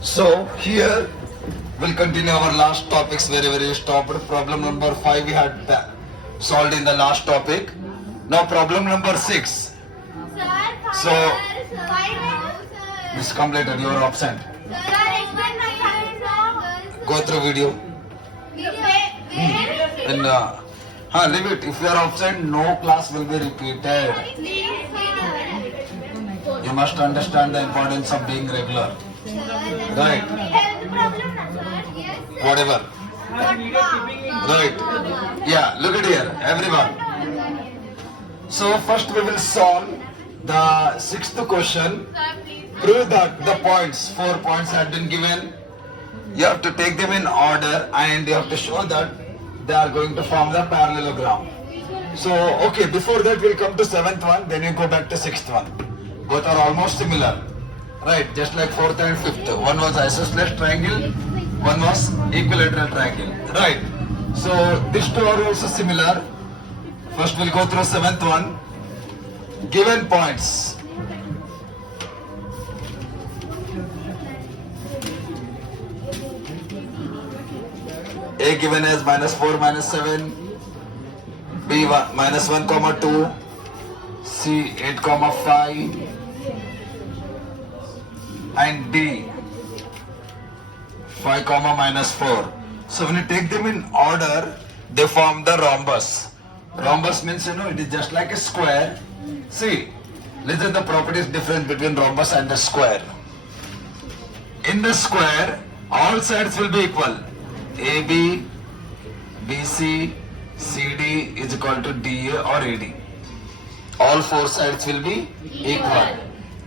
So here we'll continue our last topics wherever we stopped. Problem number 5 we had solved in the last topic. Now problem number 6. So this completed, you are absent. Go through video. And leave it. If you are absent, no class will be repeated. You must understand the importance of being regular. Right. Whatever. Right. Yeah, look at here, everyone. So first we will solve the sixth question. Prove that the points, 4 points had been given. You have to take them in order and you have to show that they are going to form the parallelogram. So, okay, before that we'll come to 7th one, then you go back to 6th one. Both are almost similar. Right, just like 4th and 5th. One was isosceles triangle, one was equilateral triangle. Right. So, these two are also similar. First we'll go through 7th one. Given points. A given as -4, -7, B -1, 2, C 8, 5, and D 5, -4. So when you take them in order, they form the rhombus. Rhombus means, it is just like a square. See, listen, the properties difference between rhombus and the square. In the square, all sides will be equal. AB, BC, CD is equal to DA or AD. All 4 sides will be equal.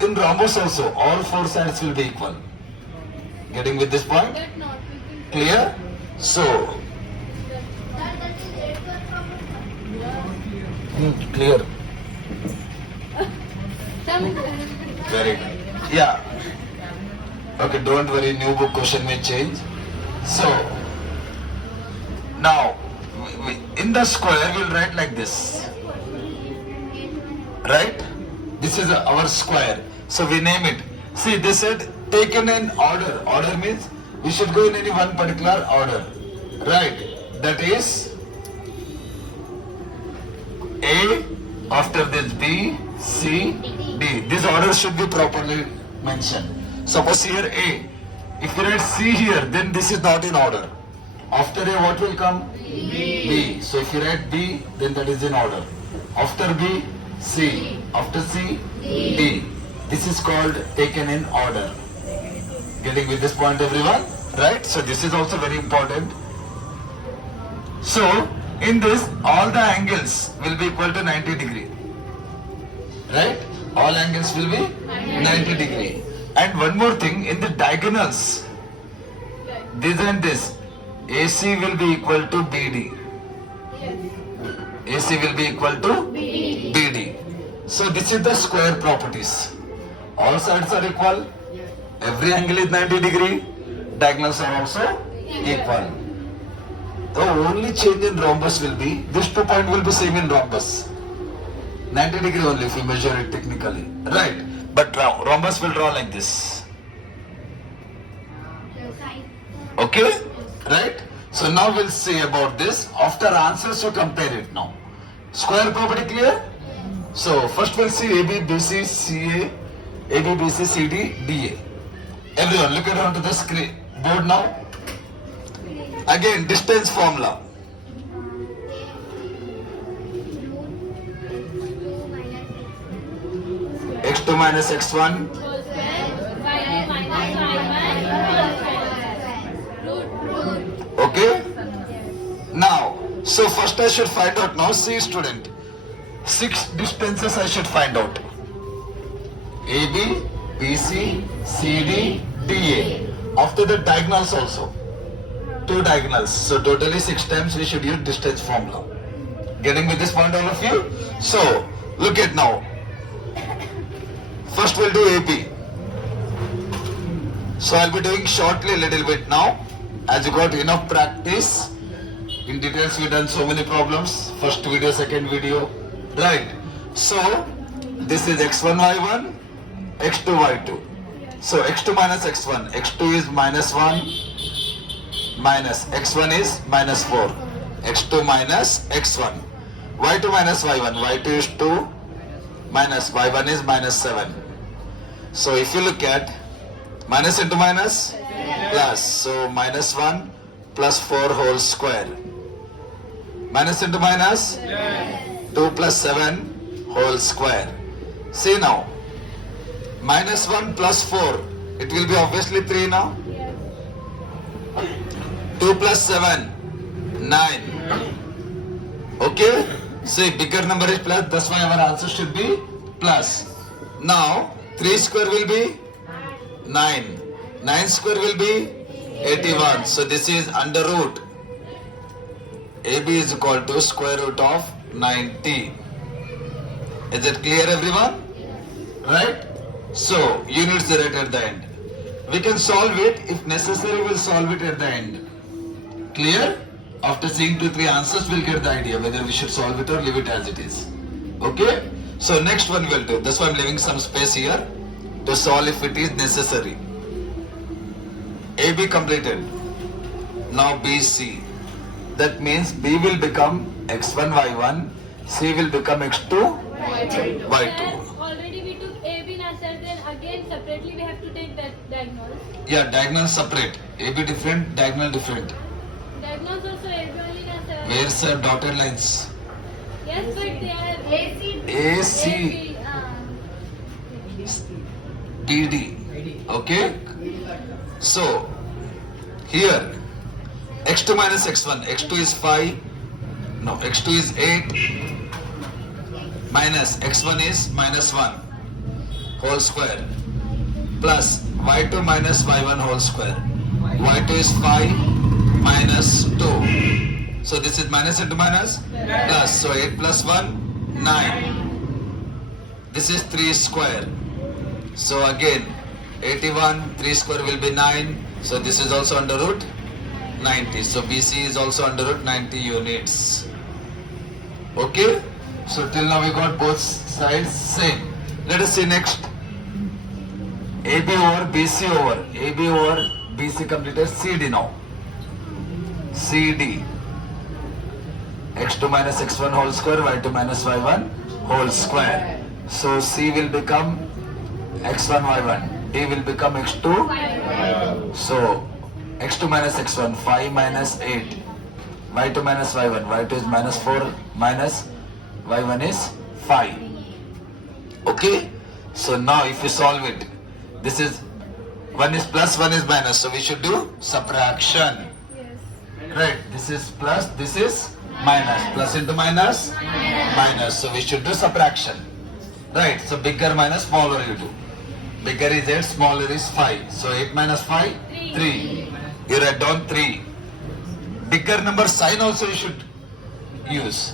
In rhombus also, all 4 sides will be equal. Getting with this point? Clear? So, clear. Very good. Yeah. Okay, don't worry, new book question may change. So, now, in the square, we'll write like this. Right? This is our square. So we name it. See, they said taken in order. Order means we should go in any one particular order. Right? That is A, after this B, C, D. This order should be properly mentioned. Suppose here A. If you write C here, then this is not in order. After A, what will come? B. So if you write B, then that is in order. After B, C. After C, D. This is called taken in order. Getting with this point, everyone? Right? So this is also very important. So, in this, all the angles will be equal to 90 degree. Right? All angles will be 90 degree. And one more thing, in the diagonals, this and this, AC will be equal to BD. AC will be equal to BD. So this is the square properties. All sides are equal. Every angle is 90 degree. Diagonals are also equal. The only change in rhombus will be, this 2 point will be same in rhombus. 90 degree only if you measure it technically. Right. But rhombus will draw like this. Okay? Right? So now we'll see about this. After answers, you compare it now. Square property clear? So first we'll see AB, BC, CA, AB, BC, CD, DA. Everyone look at onto the screen board now. Again, distance formula. x2 minus x1. Okay? Now, so first I should find out now, see student. 6 distances I should find out. AB, BC, CD, DA. After the diagonals also. 2 diagonals. So totally 6 times we should use distance formula. Getting with this point all of you? So, look at now. First we'll do AP. So I'll be doing shortly a little bit now. As you got enough practice. In details we done so many problems. First video, second video. Right. So, this is x1, y1, x2, y2. So x2 minus x1. x2 is minus 1 minus x1 is minus 4. x2 minus x1. y2 minus y1. y2 is 2 minus y1 is minus 7. So if you look at minus into minus plus, so minus 1 plus 4 whole square. Minus into minus 2 plus 7 whole square. See now, minus 1 plus 4, it will be obviously 3 now. 2 plus 7, 9. Okay? See, bigger number is plus, that's why our answer should be plus. Now, 3 square will be 9. 9 square will be 81. So this is under root. AB is equal to square root of 90. Is it clear, everyone? Right? So, units are right at the end. We can solve it. If necessary, we'll solve it at the end. Clear? After seeing 2-3 answers, we'll get the idea whether we should solve it or leave it as it is. Okay? So, next one we'll do. That's why I'm leaving some space here to solve if it is necessary. AB completed. Now BC. That means B will become x1, y1. C will become x2, y2. Already we took AB answer, then again separately we have to take that diagonals. Yeah, diagonal separate. AB different, diagonal different. Diagonals also AB only answer. Where's the dotted lines? Yes, but they are AC, AB. DD. Okay? So, here, x2 minus x1. x2 is 5. No, x2 is 8. Minus x1 is minus 1. Whole square. Plus y2 minus y1 whole square. y2 is 5 minus 2. So this is minus into minus plus. So 8 plus 1, 9. This is 3 square. So again 81, 3 square will be 9. So this is also under root 90. So BC is also under root 90 units. Okay? So till now we got both sides same. Let us see next. AB over BC over. AB over BC completed. CD now. CD. x2 minus x1 whole square, y2 minus y1 whole square. So C will become x1, y1. D will become x2. So x2 minus x1, 5 minus 8. y2 minus y1. y2 is minus 4 minus y1 is 5. Okay? So now if you solve it, this is 1 is plus, 1 is minus. So we should do subtraction. Right? This is plus, this is minus. Plus into minus, minus. So we should do subtraction. Right? So bigger minus smaller you do. Bigger is 8, smaller is 5. So 8 minus 5, 3. You write down 3. Bigger number sign also you should use.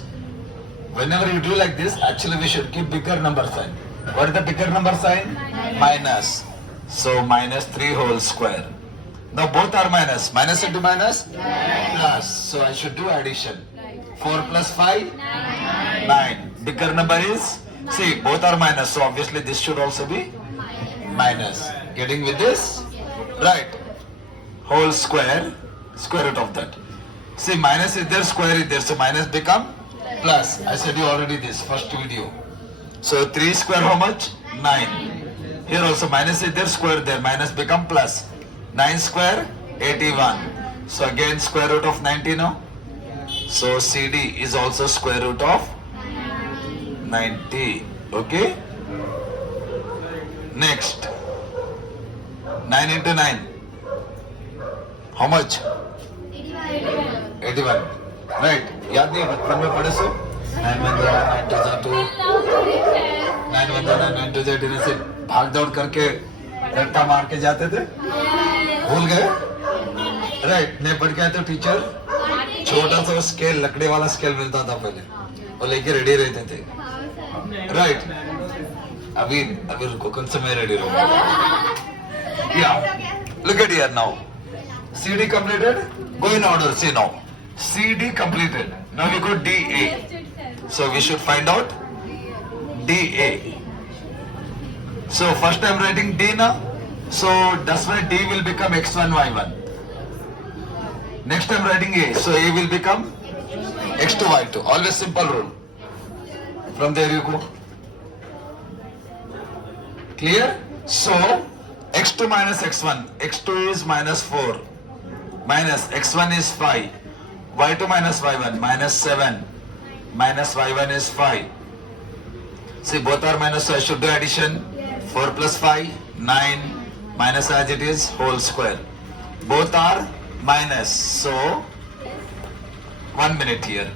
Whenever you do like this, actually we should keep bigger number sign. What is the bigger number sign? Minus. So minus 3 whole square. Now both are minus. Minus into minus? Plus. So I should do addition. 4 plus 5? 9. Bigger number is? See, both are minus. So obviously this should also be minus. Getting with this? Right. Whole square. Square root of that. See, minus is there, square is there. So minus become plus. I said you already this first video. So 3 square how much? 9. Here also minus is there, square there. Minus become plus. 9 square, 81. So again square root of 90 now. So CD is also square root of 90. Okay? Next. 9 into 9. How much? 81. Right. याद नहीं बचपन में पढ़े सो 9 1 9 2 9 1 9 2 से भाग दौड़ करके रट्टा मार के जाते थे भूल गए राइट नहीं पढ़ के आए तो टीचर छोटा सा स्केल लकड़ी वाला स्केल मिलता था पहले वो लेके रेडी रहते थे राइट अभी रुको कौन से मैं रेडी रहूंगा या look at here now CD completed go in order see now CD completed now we go DA so we should find out DA so first I am writing D now So that's why D will become x1, y1. Next I'm writing A. So A will become x2, y2. Always simple rule. From there you go. Clear? So x2 minus x1. x2 is minus 4. Minus x1 is 5. y2 minus y1. Minus 7. Minus y1 is 5. See, both are minus, so I should do addition. 4 plus 5, 9. Minus as it is, whole square. Both are minus. So, 1 minute here.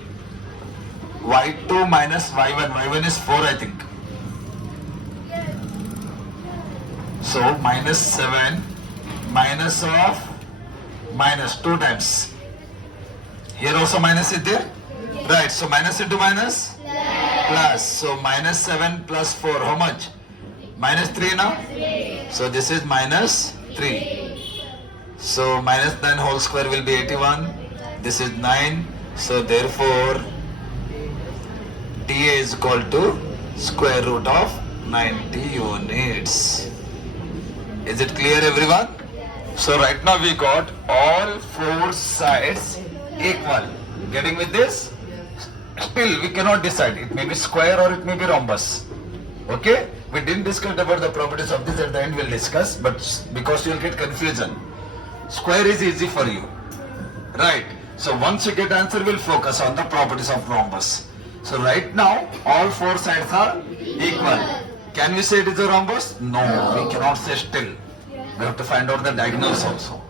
y2 minus y1. y1 is 4, I think. So, minus 7. Minus of minus 2 times. Here also minus is there? Right, so minus into minus? Plus. So minus 7 plus 4, how much? Minus 3 now? So this is minus 3. So minus 9 whole square will be 81. This is 9. So therefore, dA is equal to square root of 90 units. Is it clear, everyone? So right now we got all 4 sides equal. Getting with this? Still we cannot decide. It may be square or it may be rhombus. Okay? We didn't discuss about the properties of this. At the end we'll discuss, but because you'll get confusion. Square is easy for you. Right? So once you get answer, we'll focus on the properties of rhombus. So right now all 4 sides are equal. Can we say it is a rhombus? No, we cannot say still. We have to find out the diagonals also.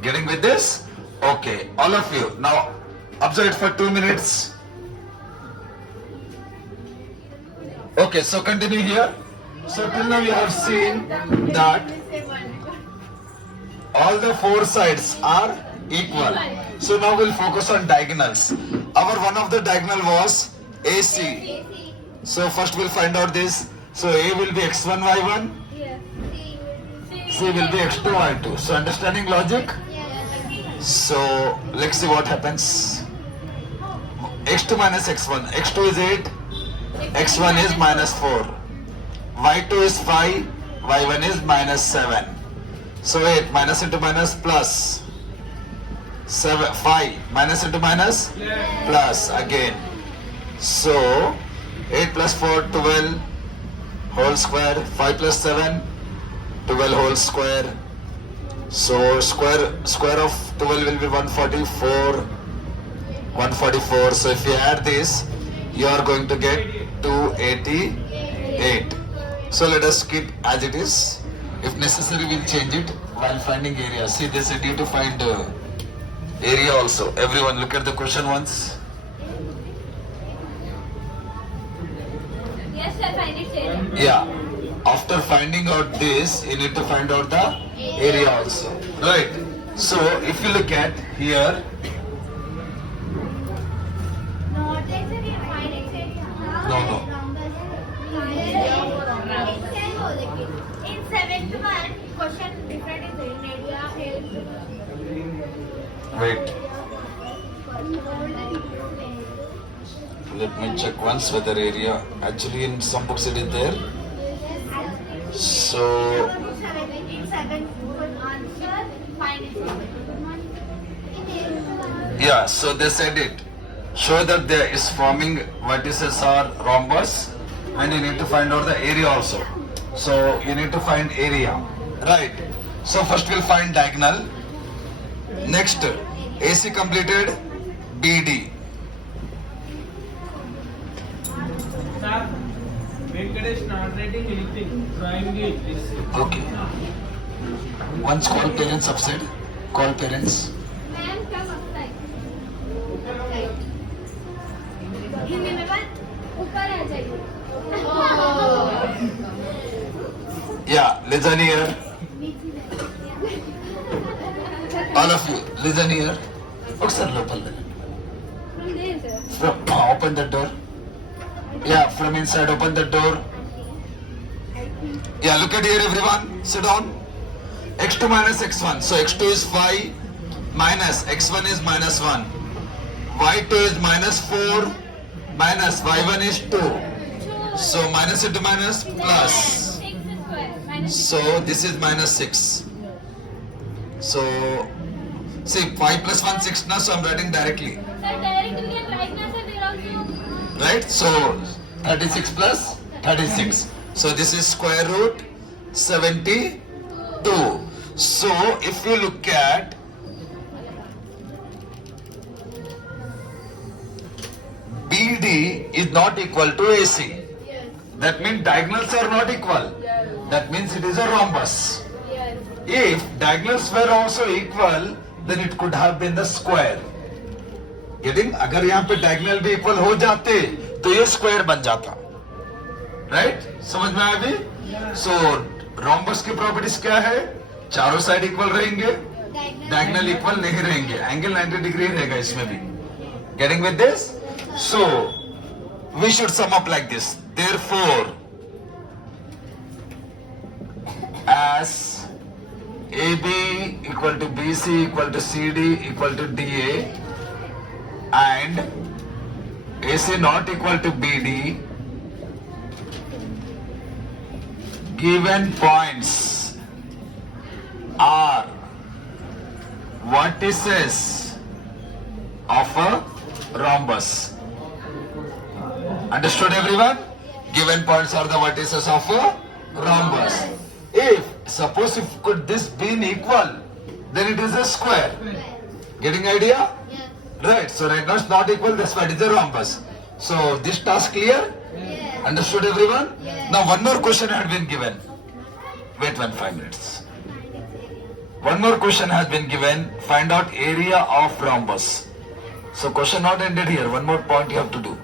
Getting with this? Okay, all of you. Now observe it for 2 minutes. Okay, so continue here. So till now you have seen that all the 4 sides are equal. So now we'll focus on diagonals. Our one of the diagonal was AC. So first we'll find out this. So A will be x1, y1. C will be x2, y2. So understanding logic? So let's see what happens. x2 minus x1. x2 is 8. x1 is minus 4. y2 is 5. y1 is minus 7. So 8 minus into minus plus. 5 minus into minus plus again. So 8 plus 4, 12 whole square. 5 plus 7, 12 whole square. So square of 12 will be 144. 144. So if you add this, you are going to get 288. So let us keep as it is. If necessary, we'll change it while finding area. See, they said you to find area also. Everyone look at the question once. Yes, sir, find its area. Yeah. After finding out this, you need to find out the area also. Right. So if you look at here, no. In 7th one, question different is in area. Wait. Let me check once whether area. Actually, in some books it is there. So In 7th answer, find its yeah, so they said it. Show that there is forming vertices are rhombus, and you need to find out the area also. So you need to find area. Right. So first we'll find diagonal. Next, AC completed, BD. Sir, Venkatesh not writing anything. Drawing it. Okay. Once call parents upside. Call parents. Ma'am, come outside. Hindi में बात ऊपर आ जाइए. Yeah, listen here. All of you, listen here. Oh, sir, open the From there, sir. open the door. Yeah, from inside, open the door. Yeah, look at here, everyone. Sit down. x2 minus x1. So x2 is 5 minus x1 is minus 1. y2 is minus 4 minus y1 is 2. So minus into minus plus. X square minus So this is minus 6. So see 5 plus 1 6 now, so I'm writing directly. Sir, direct we can write now, sir, there also. Right? So 36 plus 36. So this is square root 72. So if you look at BD is not equal to AC. That means diagonals are not equal. That means it is a rhombus. Yes. If diagonals were also equal, then it could have been the square. Getting? अगर यहाँ पे diagonal भी equal हो जाते, तो ये square बन जाता. Right? समझ में आया अभी? So rhombus की properties क्या है? चारों side equal रहेंगे, diagonal equal नहीं रहेंगे. Angle 90 degree रहेगा इसमें भी. Getting with this? So we should sum up like this. Therefore, as AB equal to BC equal to CD equal to DA and AC not equal to BD, given points are vertices of a rhombus. Understood everyone? Given points are the vertices of a rhombus. If suppose if could this be equal, then it is a square. Getting idea? Yes. Right. So right now it's not equal. That's why it is a rhombus. So this task clear? Yes. Understood everyone? Yes. Now one more question had been given. Wait 5 minutes. One more question has been given. Find out area of rhombus. So question not ended here. One more point you have to do.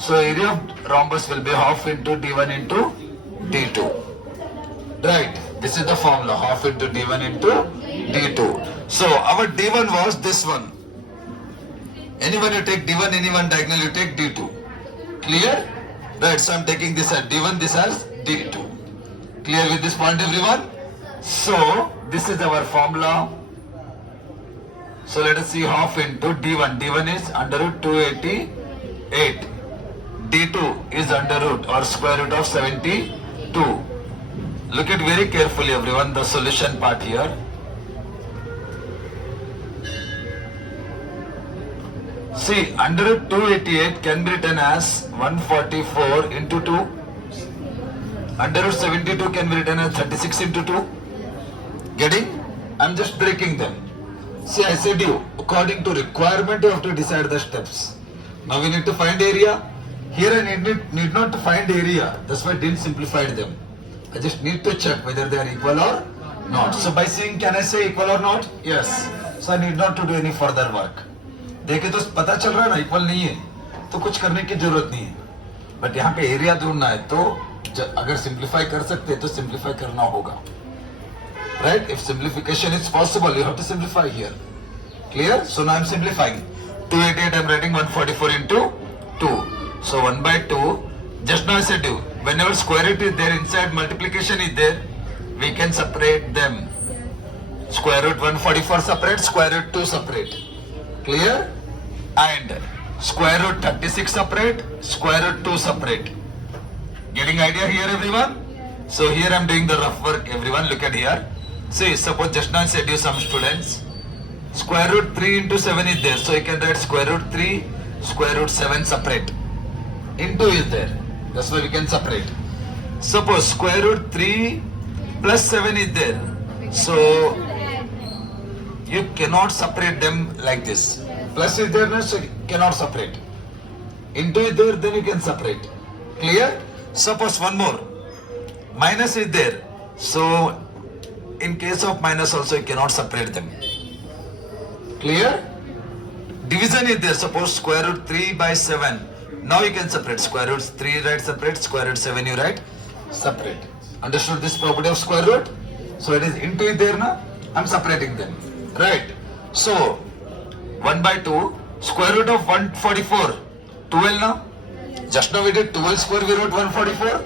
So area of rhombus will be half into D1 into D2. Right. This is the formula. Half into D1 into D2. So our D1 was this one. Anyone you take D1, anyone diagonal you take D2. Clear? Right. So I'm taking this as D1, this as D2. Clear with this point everyone? So this is our formula. So let us see half into D1. D1 is under root 288. D2 is under root or square root of 72. Look at very carefully everyone the solution part here. See, under root 288 can be written as 144 into 2. Under root 72 can be written as 36 into 2. Getting? I'm just breaking them. See, I said you, according to requirement you have to decide the steps. Now we need to find area. Here I need not to find area. That's why I didn't simplify them. I just need to check whether they are equal or not. So by saying, can I say equal or not? Yes. So I need not to do any further work. देखे तो पता चल रहा है ना equal नहीं है तो कुछ करने की जरूरत नहीं है बट यहाँ पे एरिया ढूंढना है तो अगर सिंप्लीफाई कर सकते हैं तो सिंप्लीफाई करना होगा right if simplification is possible you have to simplify here clear so now I'm simplifying 288 I'm writing 144 into 2 so 1 by 2 just now I said you whenever square root is there inside multiplication is there we can separate them square root 144 separate square root 2 separate clear and square root 36 separate square root 2 separate getting idea here everyone so here I'm doing the rough work everyone look at here see suppose just now I said you some students square root 3 into 7 is there so you can write square root 3 square root 7 separate into is there that's why we can separate suppose square root 3 plus 7 is there so you cannot separate them like this plus is there so you cannot separate into is there then you can separate clear suppose one more minus is there so in case of minus also you cannot separate them clear division is there suppose square root 3 by 7 now you can separate square root 3 write separate square root 7 you write separate understood this property of square root so it is into it there now I'm separating them right so 1 by 2 square root of 144 12 now just now we did 12 square we wrote 144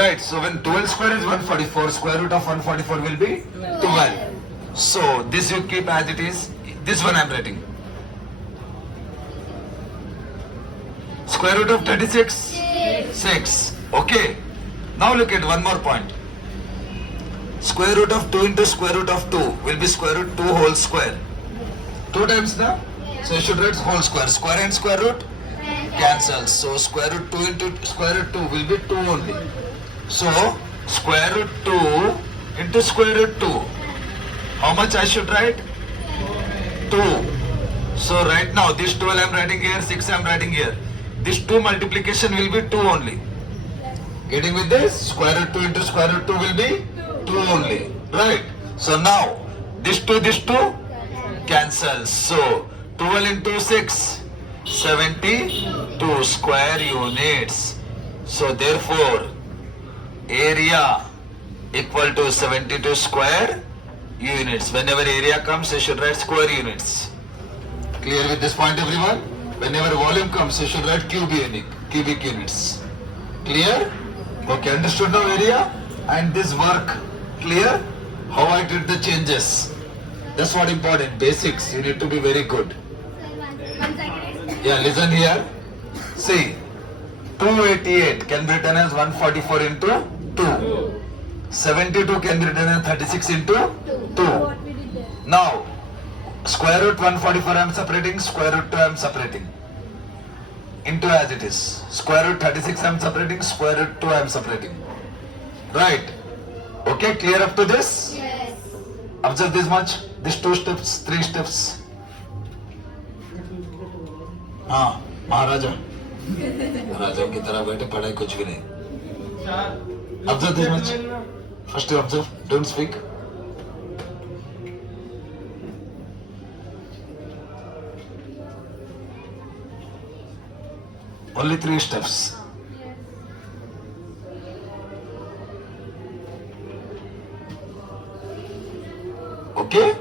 right so when 12 square is 144 square root of 144 will be 12 so this you keep as it is this one I'm writing square root of 36 6 okay now look at one more point Square root of 2 into square root of 2 will be square root 2 whole square. 2 times now? So you should write whole square. Square and square root cancels. So square root 2 into square root 2 will be 2 only. So square root 2 into square root 2. How much I should write? 2. So right now this 12 I am writing here, 6 I am writing here. This 2 multiplication will be 2 only. Getting with this? Square root 2 into square root 2 will be 2 only. Right? So now this 2 cancels. So 12 into 6, 72 square units. So therefore area equal to 72 square units. Whenever area comes, you should write square units. Clear with this point, everyone? Whenever volume comes, you should write cubic units. Clear? Okay, understood now area? And this work, clear? How I did the changes. That's what important. Basics, you need to be very good. 1 second. Yeah, listen here. See, 288 can be written as 144 into 2. 72 can be written as 36 into 2. What we did there. Now, square root 144 I am separating, square root 2 I am separating. Into as it is. Square root 36 I am separating, square root 2 I am separating. Right. Okay, clear up to this? Yes. Observe this much. These 2 steps, 3 steps. हाँ, महाराजा महाराजाओं की तरह बैठे पढ़ाई कुछ भी नहीं. Sir, Observe this much. First you observe, don't speak. Only 3 steps. Okay?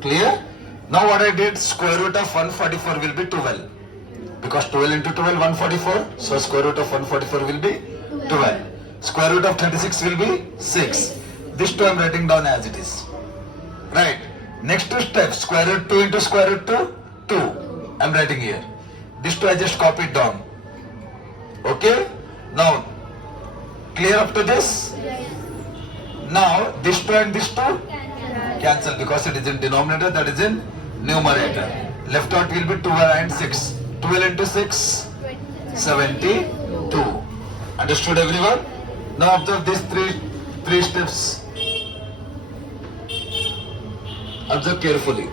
Clear? Now what I did, square root of 144 will be 12. Because 12 into 12, 144. So square root of 144 will be 12. Square root of 36 will be 6. This 2 I am writing down as it is. Right. Next 2 steps, square root 2 into square root 2, 2. I am writing here. This 2 I just copied down. Okay? Now, clear up to this? Now, this 2 and this 2 cancel because it is in denominator, that is in numerator. Left out will be 12 and 6. 12 into 6, 72. Understood everyone? Now observe these three steps. Observe carefully.